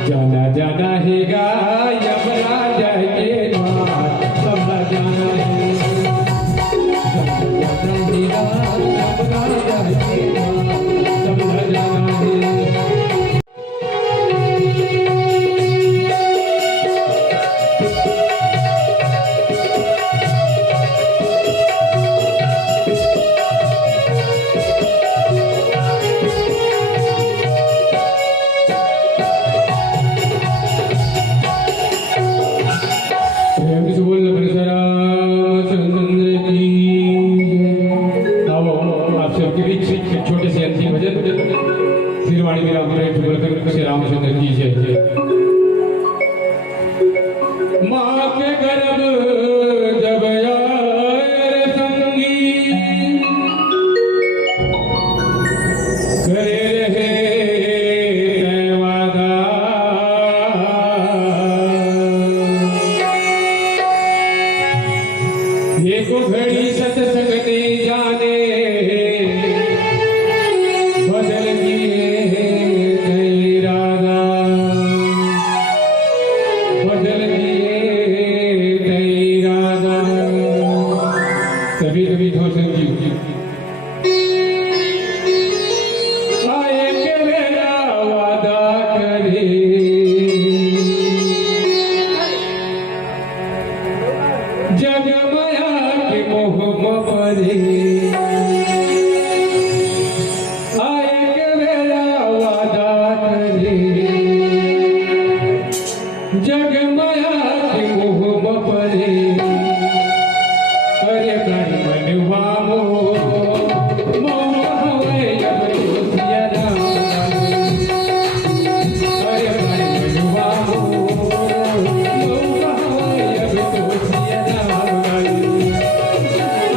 जाना जाना है यमराज के द्वार, सबला जाना है। जाना जाना है यमराज के द्वार, सबला जाना है। छोटे से अंतिम भजन श्रीवाणी मेरा बोलकर श्री रामचंद्र की जय। माँ के गर्भ जब आए संगी, करे रहे वादा, एको घड़ी सत्संग नहीं जाने, बदल दिए इरादा, बदल दिए इरादा। कभी कभी घोषण की आए के मेरा वादा करे, जग माया के मोह परे, जग माया के मोह परे। अरे प्राणी मनवा मोह हवे अब तो सिया राम। अरे प्राणी मनवा मोह हवे अब तो सिया राम।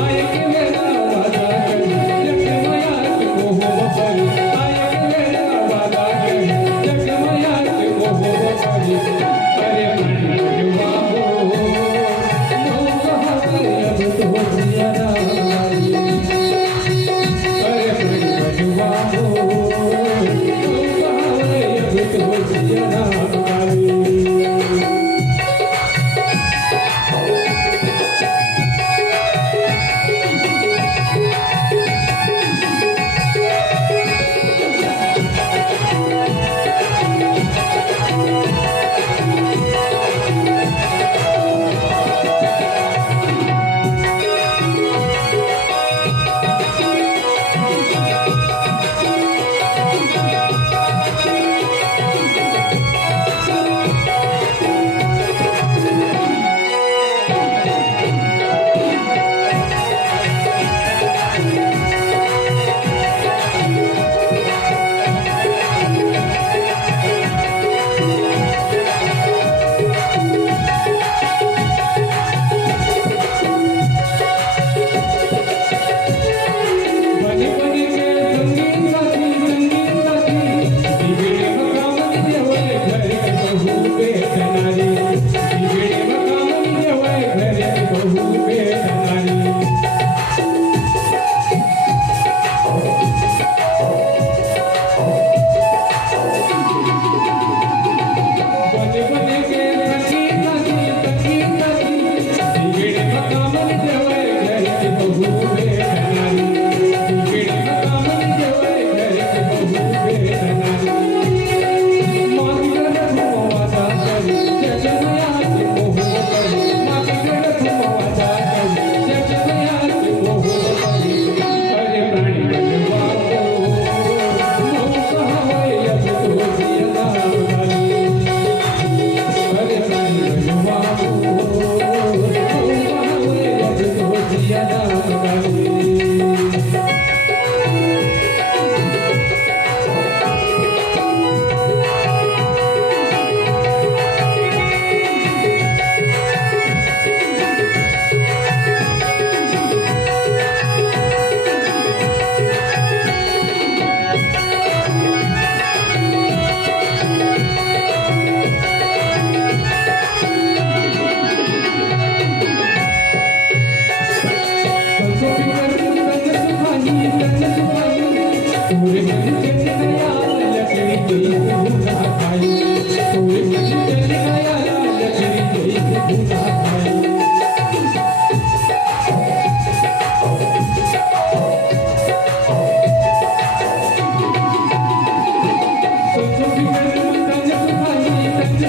आए के मेरा वादा कर, जग माया के मोह परे। आए के मेरा वादा कर, जग माया के मोह परे।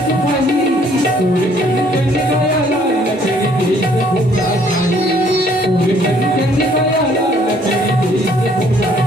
सिपाही पूरे कन गया लाल लकड़ी देश भूला शाही पूरे कन गया लाल लकड़ी देश भूला